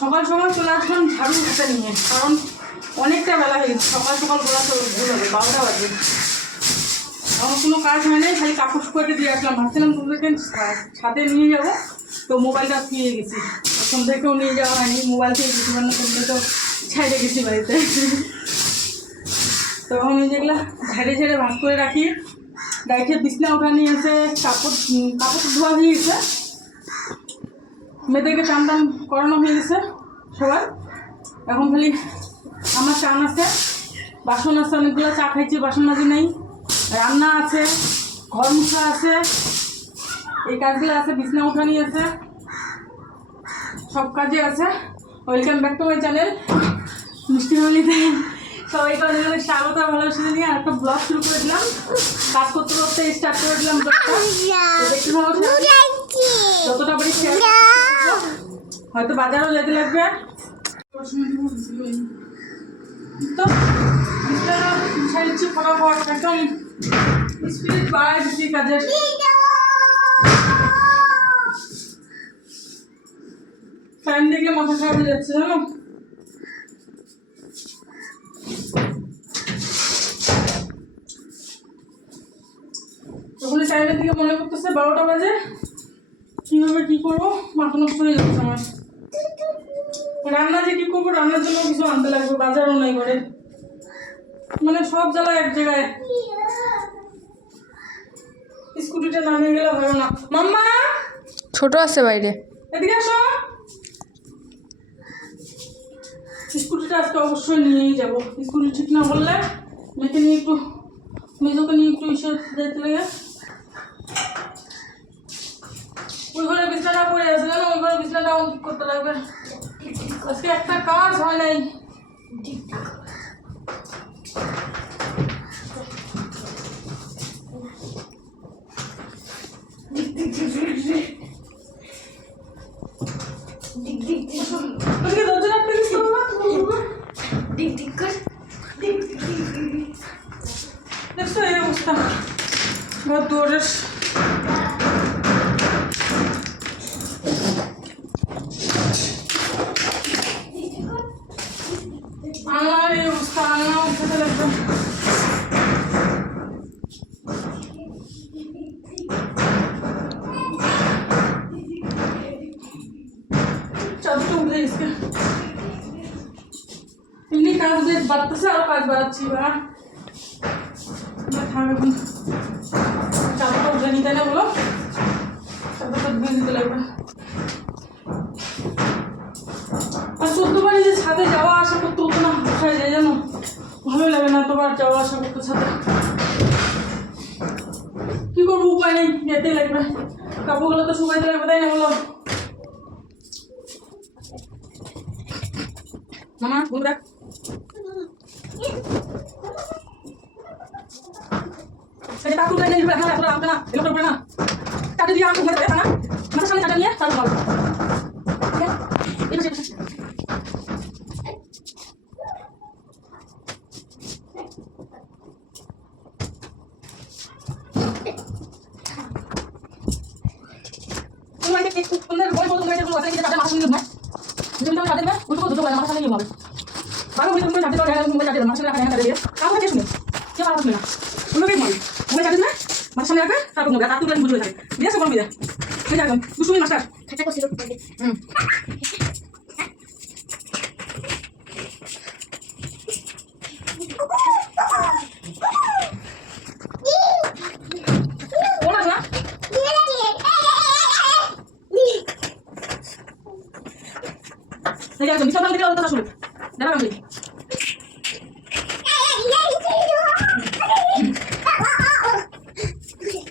সকাল সকাল চলে আসলাম ঝাড়ু হাতে নিয়ে, কারণ অনেকটা বেলা হয়ে গেছে। সকাল সকাল বলা তো ভুল হবে, 12টা বাজে। আমার কোনো কাজ হয় নাই, খালি কাপড় শুকাতে দিয়ে আসলাম। ভাবছিলাম তোদেরকে ছাদে নিয়ে যাবো, তো মোবাইলটা পেয়ে গেছি। প্রথম থেকেও নিয়ে যাওয়া হয়নি, মোবাইল পেয়ে গেছি, মানে তোমরা তো ছাইড়ে গেছি বাড়িতে। তখন এই যেগুলো ঝেড়ে ঝেড়ে ভাগ করে রাখি, গাইকে বিছনা ওঠা নিয়ে এসে কাপড় ধোয়া হয়ে গেছে, মেয়েদেরকে টান টান করানো হয়ে গেছে সবার। এখন খালি আমার চান আছে, বাসন আছে অনেকগুলো, চা খাইছি, বাসন মাজি নেই, রান্না আছে, ঘর মুছা আছে, এই কাজগুলো আছে, বিছনা উঠানি আছে, সব কাজে আছে। Welcome back to my channel মিষ্টি ফ্যামিলিতে সবাইকে অনেক অনেক স্বাগত, ভালোবাসা নিয়ে একটা ব্লগ শুরু করে দিলাম। কাজ করতে করতে স্টার্ট করে দিলাম ব্লগটা। যতটা পারি শেয়ার, হয়তো বাজারও যেতে লাগবে। তো ফটাফট একদম স্পিরিট বাড়ায় দিচ্ছি কাজের। ফ্যান দেখে মাথা খারাপ হয়ে যাচ্ছে জানো। তখন টাইমের দিকে মনে করতেছে 12টা বাজে, কীভাবে কী করবো মাথা নষ্ট হয়ে যাচ্ছে আমার। রান্না যে কী করবো, রান্নার জন্য কিছু আনতে লাগবে, বাজারও নাই করে, মানে সব জ্বালা এক জায়গায়। স্কুটিটা না নিয়ে গেলে ভালো না। মাম্মা ছোট আছে বাইরে, এদিকে আসো। স্কুটিটা আজকে অবশ্যই নিয়েই যাবো। স্কুটি ঠিক না বললে মেয়েকে নিয়ে একটু, মেজোকে নিয়ে একটু এসে যেতে লাগে। ওই ঘরে বিছনাটা পড়ে আছে জানো, ওই ঘরে বিছনাটা ঠিক করতে লাগবে। আজকে একটা কাজ হয় নাই। দেখছো এই অবস্থা ঘর দুয়ারের। আমার এই অবস্থা, আমার উঠাতে লাগবে। চাদরটা উঠে গেছে, এমনি কাজ বাড়তেছে, আরো কাজ বাড়াচ্ছি। বা থাক এখন, চাদরটা উঠে নিতে না বলো, চাদরটা ধুয়ে দিতে লাগবে। আর 14 বারে যে ছাদে যাওয়া আসা করতে হতো না, কোথায় যাই জানো, ভালো লাগে না তোমার যাওয়া আসা করতে ছাদে। কি করবো, উপায় নেই, যেতেই লাগবে। কাপড়গুলো তো শুকাইতে লাগবে, তাই না বলো। মামা ঘুম রাখ, কাপড় গায়ে নিয়ে হ্যাঁ আসলে আমটা না এগুলো করবে না, কাটে দিয়ে আমটা ঘুমাতে না, মাথার সামনে কাটা নিয়ে তারপর বলো। বিশাল থেকে কথা শুনুক দেখা আমি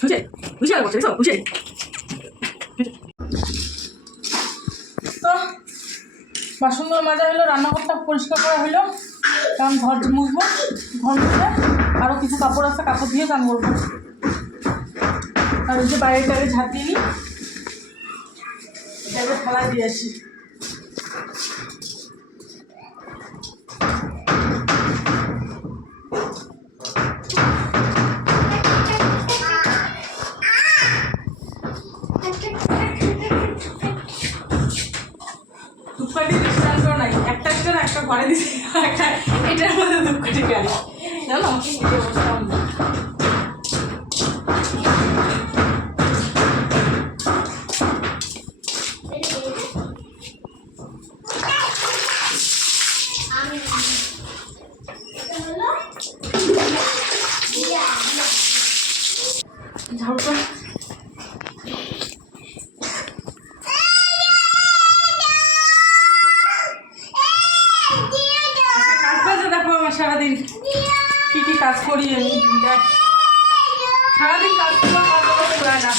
বুঝে বুঝে আর বলছে বুঝে। তো বাসনগুলো মাজা হলো, রান্নাঘরটা পরিষ্কার করা হলো, কারণ ঘর মুছবো, ঘর মুছে আরও কিছু কাপড় আছে, কাপড় দিয়ে কাম করবো। আর ওই যে বাইরে টাইরে ঝাঁপ দিয়ে নিই, এটাকে ফেলা দিয়ে আসি। পানি দিছি এটার মধ্যে 2 কোটি গাড়ি জানো ঝাড়ুটা দেখো আমার সারাদিন কি কি কাজ করি আমি দেখ সারাদিন কাজ করতে হয় না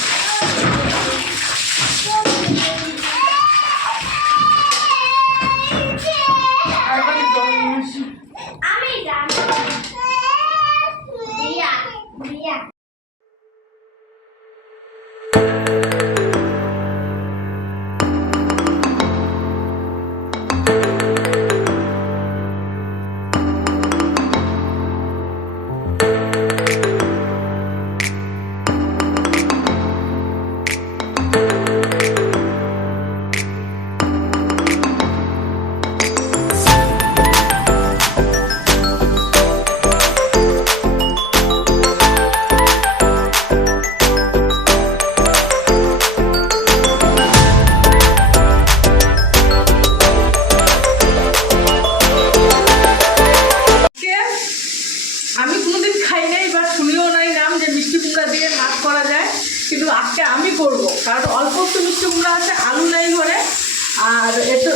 আমি কোনোদিন খাই নাই বা শুনেও নাই নাম যে মিষ্টি কুমড়া দিয়ে মাছ করা যায়, কিন্তু আজকে আমি করব কারণ অল্প একটু মিষ্টি কুমড়া আছে, আলু নাই ঘরে, আর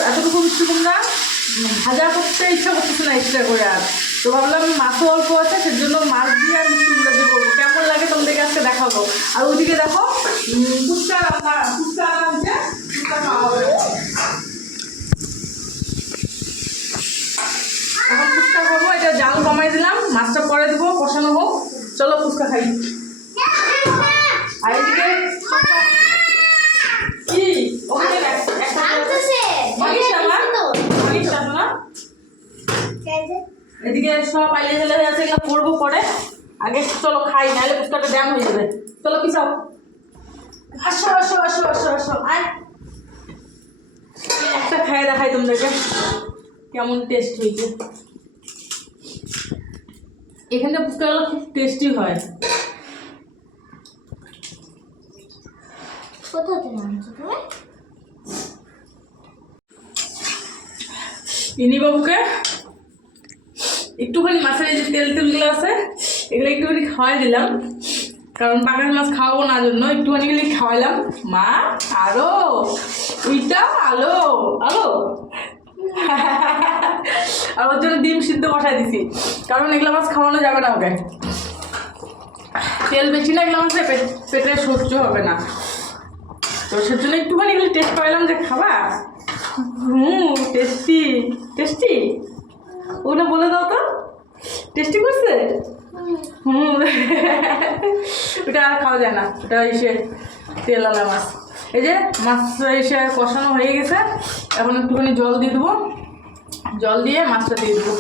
এতটুকু মিষ্টি কুমড়া ভাজা করতে ইচ্ছা করতেছে না এক্সট্রা করে, আর তো ভাবলাম মাছও অল্প আছে সেজন্য মাছ দিয়ে আর মিষ্টি কুমড়া দিয়ে করবো। কেমন লাগে তোমাদেরকে আজকে দেখাবো। আর ওইদিকে দেখো ফুচকা আনছে, ফুচকা খাওয়া হবে। এখন ফুচকা খাবো, এটা জাল কমাই দিলাম, মাছটা পরে দেবো, কষানো হোক। চলো ফুচকা খাই। আর এদিকে কি ওখানে এদিকে সব পাইলে চলে হয়ে আছে, এগুলো করবো পরে, আগে চলো খাই, নাহলে ফুচকাটা ড্যাম হয়ে যাবে। চলো পিছাও, আসো আসো আসো আসো আসো, আয় একটা খাই দেখাই তোমাদেরকে কেমন টেস্ট হয়েছে। এখানে ফুচকাগুলো খুব টেস্টি হয়। ইনি বাবুকে একটুখানি মাছের এই যে তেলগুলো আছে এগুলো একটুখানি খাওয়াই দিলাম, কারণ পাকার মাছ খাওয়াবো না জন্য একটুখানি গেলে খাওয়াইলাম। মা আরো ওইটা আলো আলো আর ওর জন্য ডিম সিদ্ধ বসাই দিছি, কারণ এগুলো মাছ খাওয়ানো যাবে না ওকে, তেল বেশি না এগুলো মাছে পেটে সহ্য হবে না, তো সেজন্য একটুখানি এগুলো টেস্ট করাইলাম যে খাবা। টেস্টি টেস্টি, ওগুলো বলে দাও তো টেস্টি করছে। ওটা আর খাওয়া যায় না, ওটা এসে তেলালা মাছ। এই যে মাছ এসে কষানো হয়ে গেছে, এখন একটুখানি জল দিয়ে দেবো, জল দিয়ে মাছটা দিয়ে দেবো।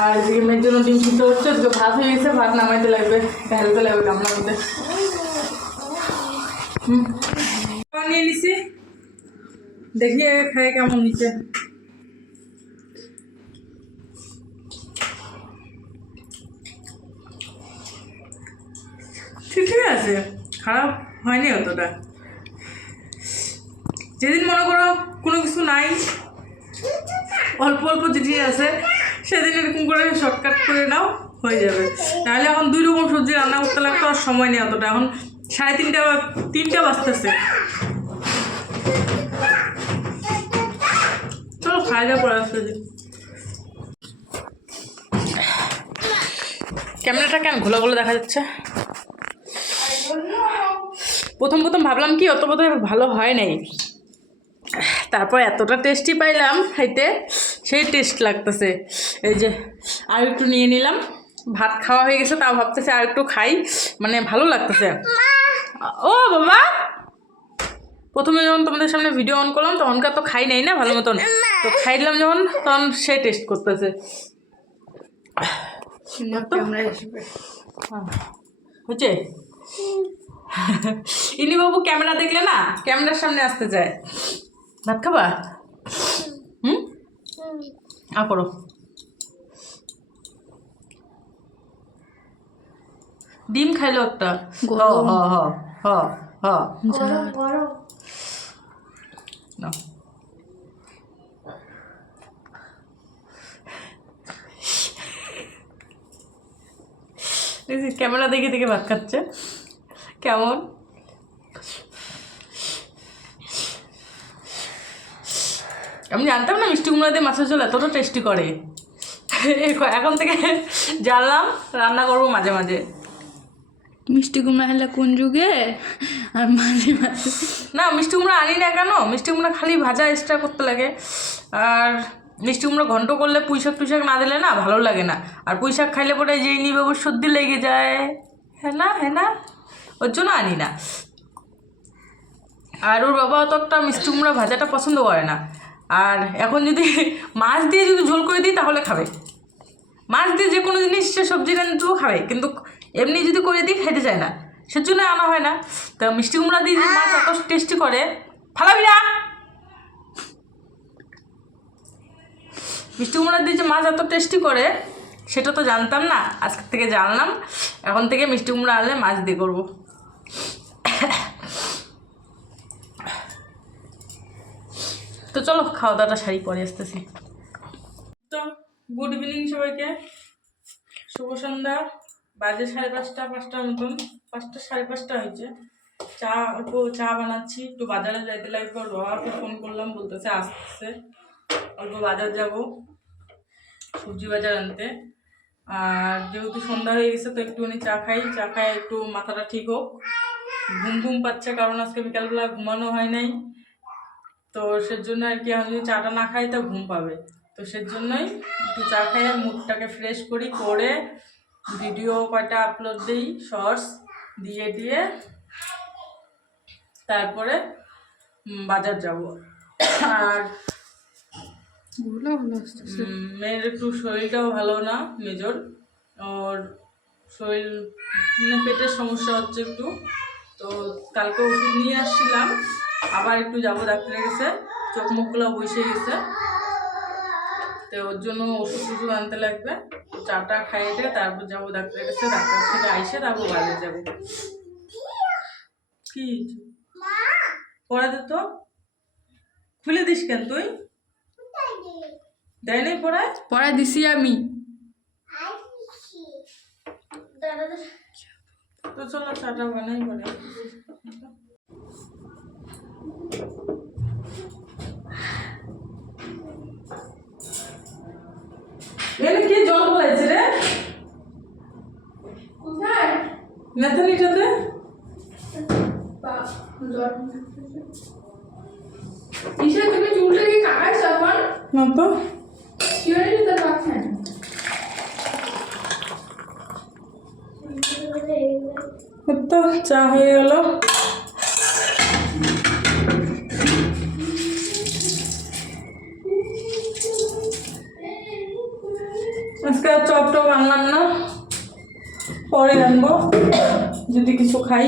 আর এদিকে মেয়ের জন্য ডিম সিদ্ধ হচ্ছে, ওদিকে ভাত হয়ে গেছে, ভাত নামাইতে লাগবে, ঢালতে লাগবে গামলার মধ্যে। নিয়ে নিছি, দেখি খাই কেমন নিচে। ঠিক আছে, খারাপ হয়নি অতটা। যেদিন মনে করো কোনো কিছু নাই, অল্প অল্প জিনিস আছে, সেদিন এরকম করে শর্টকাট করে নাও, হয়ে যাবে। তাহলে এখন 2 রকম সবজি রান্না করতে লাগতো, আর সময় নেই অতটা। এখন 3:30 বাজতেছে। চলো খাইলে পরে আসতে। ক্যামেরাটা কেন ঘোলা ঘোলা দেখা যাচ্ছে? প্রথম ভাবলাম কি অত ভালো হয় নাই, তারপর এতটা টেস্টি পাইলাম খাইতে, সেই টেস্ট লাগতেছে। এই যে আর একটু নিয়ে নিলাম, ভাত খাওয়া হয়ে গেছে, তাও ভাবতেছে আর একটু খাই, মানে ভালো লাগতেছে। ও বাবা, প্রথমে যখন তোমাদের সামনে ভিডিও অন করলাম তখনকার তো খাই নাই না ভালো মতন, তো খাইলাম যখন তখন সে টেস্ট করতেছে। হচ্ছে ইনি বাবু ক্যামেরা দেখলে না ক্যামেরার সামনে আসতে চায়। ভাত খাবা? করো। ডিম খাইলো একটা। গরম। না ক্যামেরা দেখে দেখে ভাত খাচ্ছে কেমন। আমি জানতাম না মিষ্টি কুমড়া দিয়ে মাছের ঝোল এতটা টেস্টি করে। এখন থেকে জানলাম, রান্না করবো মাঝে মাঝে। মিষ্টি কুমড়া হলে কোন যুগে আর মাঝে মাঝে না মিষ্টি কুমড়া আনি না কেন, মিষ্টি কুমড়া খালি ভাজা এক্সট্রা করতে লাগে। আর মিষ্টি কুমড়া ঘন্ট করলে পুঁইশাক টুইশাক না দিলে না ভালো লাগে না। আর পুঁইশাক খাইলে পরে যেই নিবে ওর সর্দি লেগে যায়। হ্যাঁ না ওর জন্য আনি না। আর ওর বাবা অত একটা মিষ্টি কুমড়া ভাজাটা পছন্দ করে না। আর এখন যদি মাছ দিয়ে যদি ঝোল করে দিই তাহলে খাবে। মাছ দিয়ে যে কোনো জিনিস সে সবজি রান্না দেবো খাবে, কিন্তু এমনি যদি করে দিই খাইতে চায় না, সেজন্য আনা হয় না। তো মিষ্টি কুমড়া দিয়ে যদি মাছ এত টেস্টি করে, ফালাবি না। মিষ্টি কুমড়া দিয়ে যে মাছ এত টেস্টি করে সেটা তো জানতাম না, আজকে থেকে জানলাম। এখন থেকে মিষ্টি কুমড়া আনলে মাছ দিয়ে করবো। তো চলো খাওয়া দাওয়াটা শাড়ি পরে আসতেছি। তো গুড ইভিনিং সবাইকে, শুভ সন্ধ্যা। বাজে 5:30-5টার মতন, 5টা 5:30 হয়েছে। চা বানাচ্ছি, একটু বাজারে যাইতে লাগবে। বাবাকে ফোন করলাম, বলতেছে আসতেছে, অল্প বাজার যাব, সবজি বাজার আনতে। আর যেহেতু সন্ধ্যা হয়ে গেছে তো একটুখানি চা খাই একটু মাথাটা ঠিক হোক। ঘুম পাচ্ছে, কারণ আজকে বিকালবেলা ঘুমানো হয় নাই। তো সেজন্য আর কি, আমি যদি চাটা না খাই তা ঘুম পাবে। তো সেজন্যই একটু চা খাই, মুডটাকে ফ্রেশ করে ভিডিও কয়টা আপলোড দিই, শর্টস দিয়ে তারপরে বাজার যাব। আর মেয়ের একটু শরীরটাও ভালো না, মেজর। ওর শরীর মানে পেটের সমস্যা হচ্ছে একটু। তো কালকে ওষুধ নিয়ে আসছিলাম, আবার একটু যাবো ডাক্তারের কাছে। চোখ মুখগুলো বসে গেছে, তো ওর জন্য ওষুধ আনতে লাগবে। চাটা খাইয়ে তারপর যাবো ডাক্তারের কাছে। ডাক্তার থেকে আইসে তারপর বাজারে যাবো। কি পড়া দে তো, খুলে দিস কেন তুই? দেয় নাই পড়ায় দিছি আমি। তো চলো চাটা বানাই পরে। এখানে কি জল বলাইছে রে? কোথায়? মেথানিটাতে ঈশা, তুমি চুলটা কি কাটাইছো এখন? না তো, কি হয়েছে তোর পাচ্ছেন? তো চা হয়ে গেল। আজকে চপ আনলাম না, পরে আনবো যদি কিছু খাই।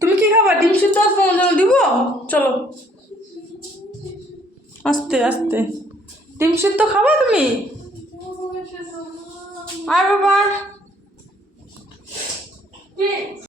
তুমি কি খাবা? ডিম সিদ্ধ আসবো দিব, চলো আস্তে আস্তে। ডিম সিদ্ধ খাবা তুমি? আয় বাবা।